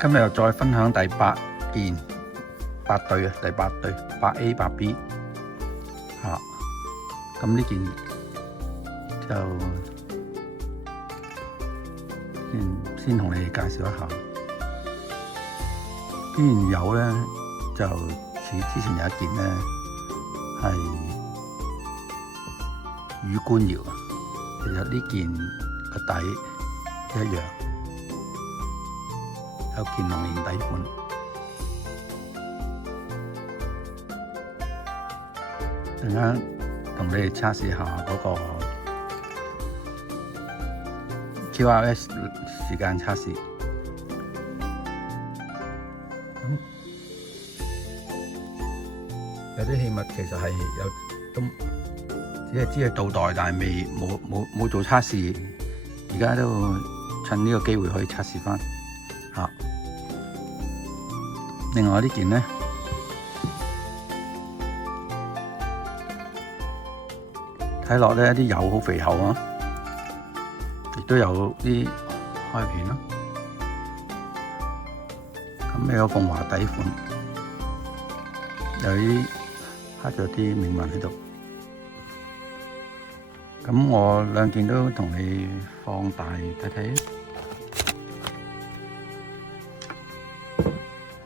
今日又再分享第8件8對第8對8A 8B 嚇，咁呢件就先同你哋介紹一下。呢件有咧就似之前有一件咧係魚官窯，其實呢件個底一樣，有件龍年底款。陣間同你哋測試下嗰個 QRS 時間測試。有啲器物其實係有都只係倒袋，但係冇做測試。而家都趁呢個機會可以測試翻嚇。另外呢件咧，睇落咧啲油好肥厚啊，亦都有啲開片咯。咁呢個鳳華底款，有啲刻咗啲銘文喺度。咁我兩件都同你放大睇睇。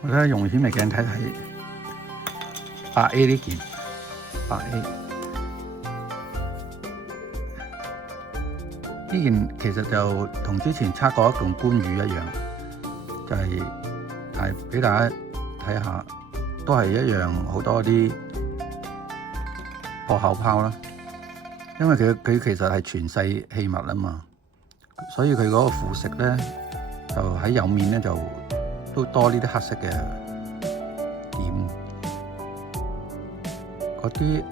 我而家用顯微鏡睇睇8A 呢件8A。呢件其實就同之前測過一件官魚一樣，就係俾大家睇下，都係一樣好多啲破口泡啦。因為佢其實係全細器物啊嘛，所以佢嗰個腐蝕咧就喺釉面咧就都多呢啲黑色嘅點。嗰啲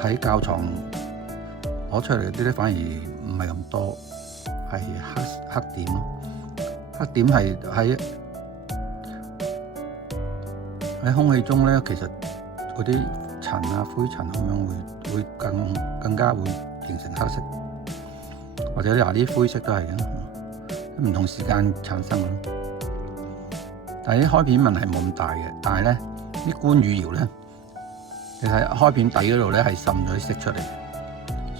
喺教床攞出嚟嗰啲咧反而唔係咁多，係黑點咯。黑點係喺空氣中咧，其實嗰啲塵啊、灰塵咁樣會更加會形成黑色，或者嗱啲灰色都係嘅，唔同時間產生咯。但係啲開片紋係冇咁大嘅，但係咧啲官魚窯咧，你睇開片底嗰度咧係滲咗啲色出嚟，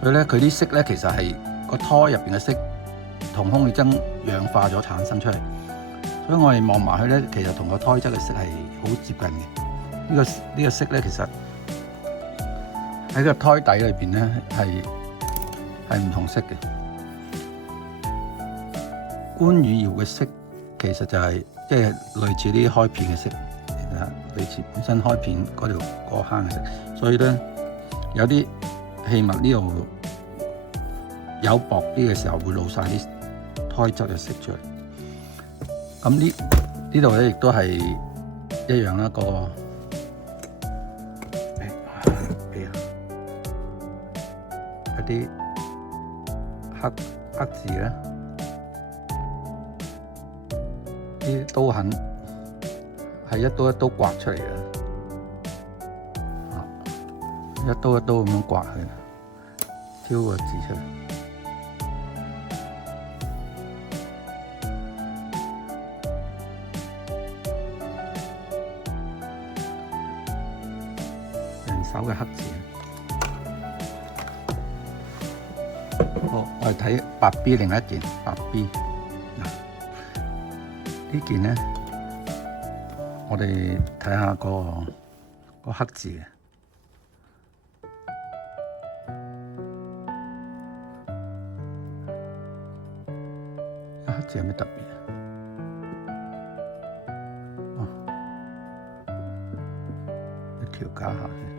所以咧佢啲色咧其實係個胎入邊嘅色同空氣中氧化咗產生出嚟，所以我哋望埋去咧，其實同個胎質嘅色係好接近嘅。呢個色咧其實喺個胎底裏邊咧係唔同色嘅。官魚窯嘅色其實就係即係類似啲開片嘅色，其實類似本身開片嗰條過坑嘅色，所以咧有啲器物呢度有薄啲嘅時候會露晒啲胎質嘅色出嚟。咁呢度咧亦都係一樣啦，個一啲黑字咧，啲刀痕係一刀一刀刮出嚟嘅，一刀一刀咁樣刮佢，挑個字出嚟。人手嘅黑字。好，我哋睇8B 另一件8B。呢件咧，我哋睇下個黑字嘅。黑字有咩特別啊？要調校下先。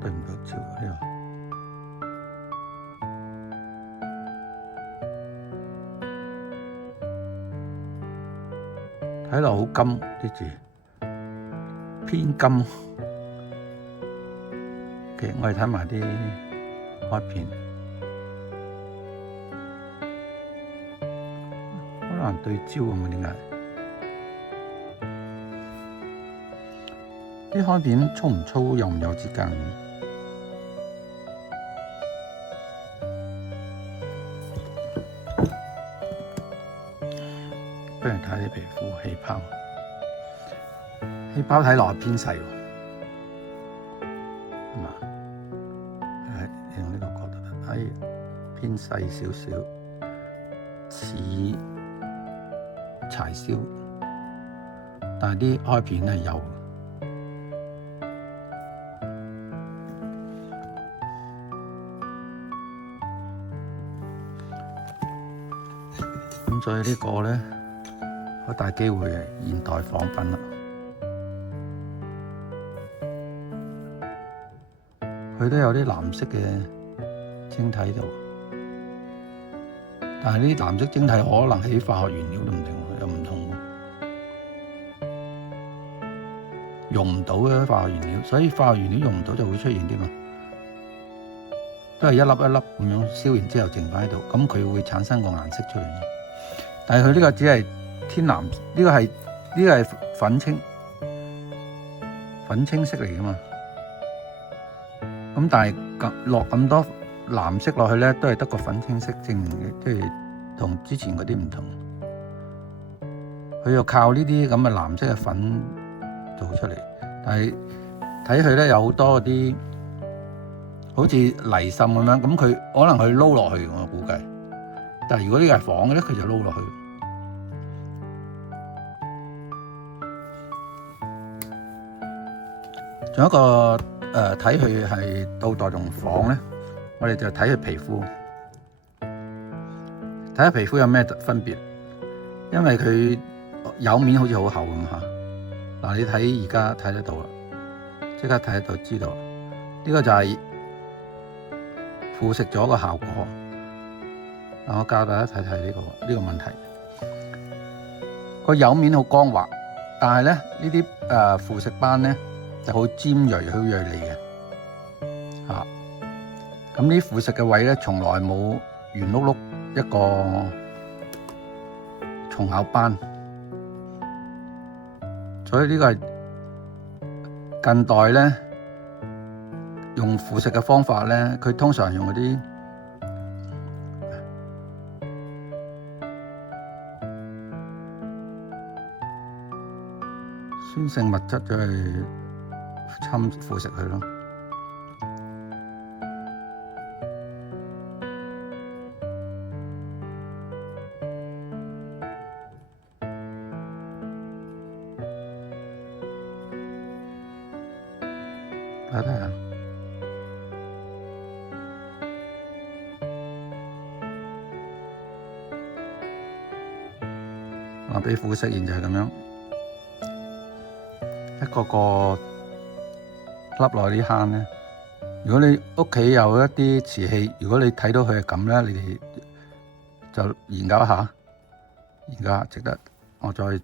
對唔到焦呢個。睇落好金啲字，偏金。嘅，我哋睇埋啲開片，好難對焦咁啊？點解？啲開片粗唔粗、幼唔幼之間，不如睇下啲皮膚氣泡。氣泡睇落係偏細喎，係嘛？用呢個角度睇，偏細少少，似柴燒，但係啲開片係幼。咁所以呢個咧，好大機會係現代仿品啦。佢都有啲藍色嘅晶體度，但係呢啲藍色晶體可能喺化學原料都唔定，又唔同，用唔到嘅化學原料，所以化學原料用唔到就會出現啲嘛，都係一粒一粒咁樣燒完之後剩翻喺度，咁佢會產生個顏色出嚟。但係佢呢個只係天藍，呢個係粉青色嚟噶嘛。咁但係落咁多藍色落去咧，都係得個粉青色，證明嘅，即係同之前嗰啲唔同。佢又靠呢啲咁嘅藍色嘅粉做出嚟，但係睇佢咧有好多嗰啲好似泥滲咁樣，咁佢可能佢撈落去，我估計。但係如果呢個係仿嘅咧，佢就撈落去。仲有一個睇佢係倒代同仿咧，我哋就睇佢皮膚，睇下皮膚有咩分別。因為佢釉面好似好厚咁嚇。嗱，你睇而家睇得到啦，即刻睇得到知道。呢個就係腐蝕咗個效果。嗱，我教大家睇睇呢個問題。個釉面好光滑，但係咧呢啲腐蝕斑咧就好尖鋭、好鋭利嘅。咁呢腐蝕嘅位咧，從來冇圓碌碌一個蟲咬斑，所以呢個係近代咧用腐蝕嘅方法咧，佢通常用嗰啲酸性物質去侵腐蝕佢咯。睇睇啊！我俾腐蝕完就係咁樣，一個個凹落啲坑咧。如果你屋企有一啲瓷器，如果你睇到佢係咁咧，你哋就研究一下，研究下值得我再揸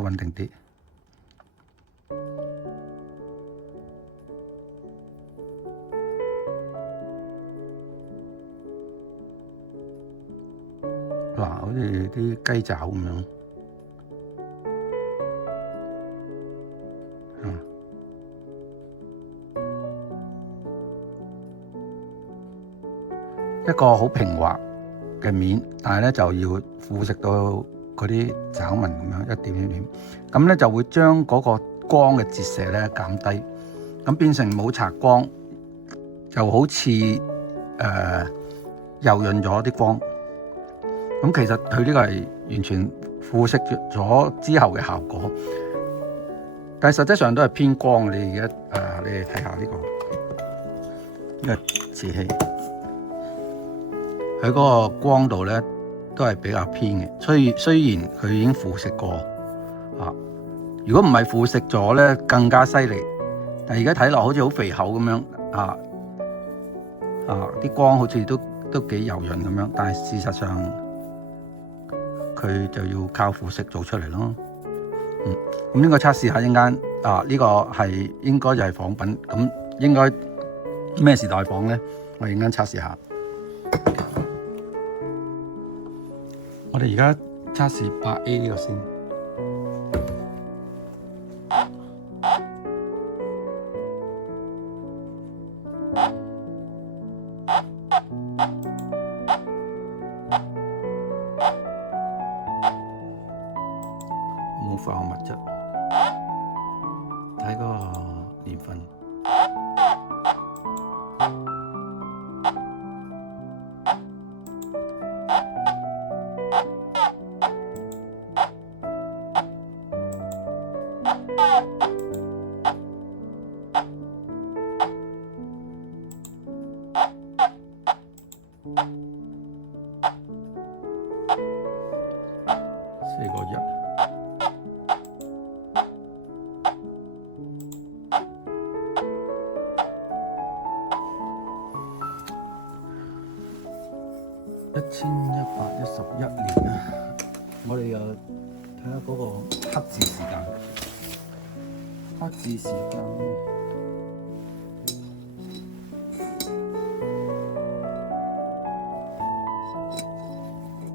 穩定啲。嗱，好似啲雞爪咁樣，一個好平滑嘅面，但係咧就要腐蝕到嗰啲爪紋咁樣一點點，咁咧就會將嗰個光嘅折射咧減低，咁變成冇擦光，就好似柔潤咗啲光。咁其實佢呢個係完全腐蝕咗之後嘅效果，但係實際上都係偏光。你而家你哋睇下呢個瓷器，佢嗰個光度咧都係比較偏嘅。雖然佢已經腐蝕過如果唔係腐蝕咗咧更加犀利。但係而家睇落好似好肥厚咁樣啲光好似都幾柔潤咁樣，但係事實上佢就要靠腐蝕做出嚟咯。咁呢個測試下陣間呢個係應該就係仿品，咁應該咩時代仿咧？我陣間測試下。我哋而家測試8A 呢個先。1111年啊！我哋又睇下嗰個黑字時間，黑字時間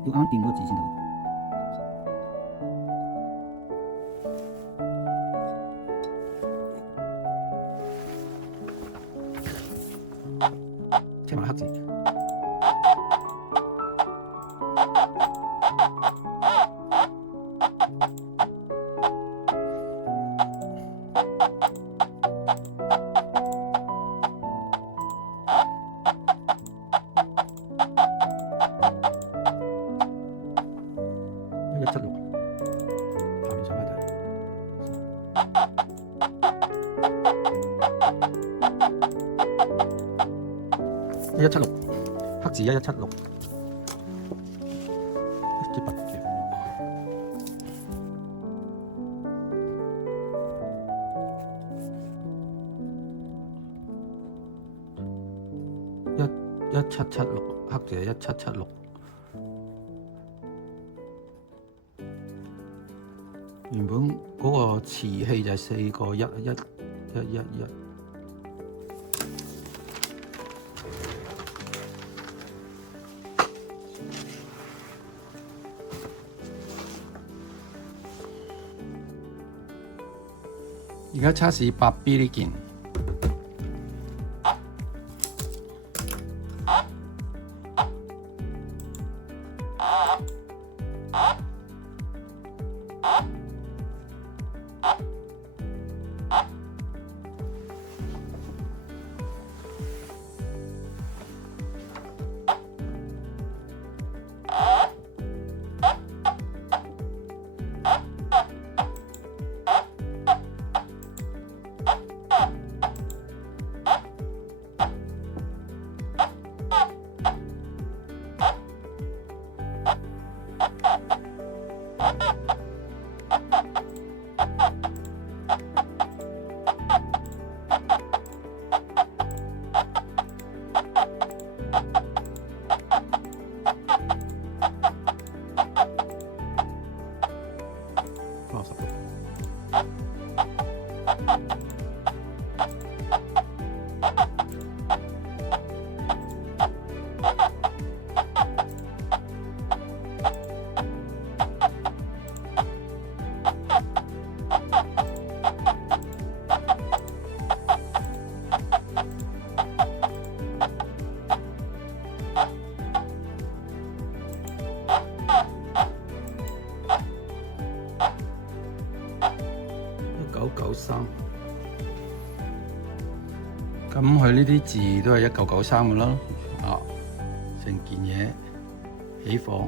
要啱掂嗰個字先得。車埋黑字。1176，下面上一題。1176，黑字1176，支筆嘅。1776，黑字1776。原本嗰個瓷器就係4個1，而家測試8B 呢件。1993，咁佢呢啲字都係1993嘅咯，啊，成件嘢起貨。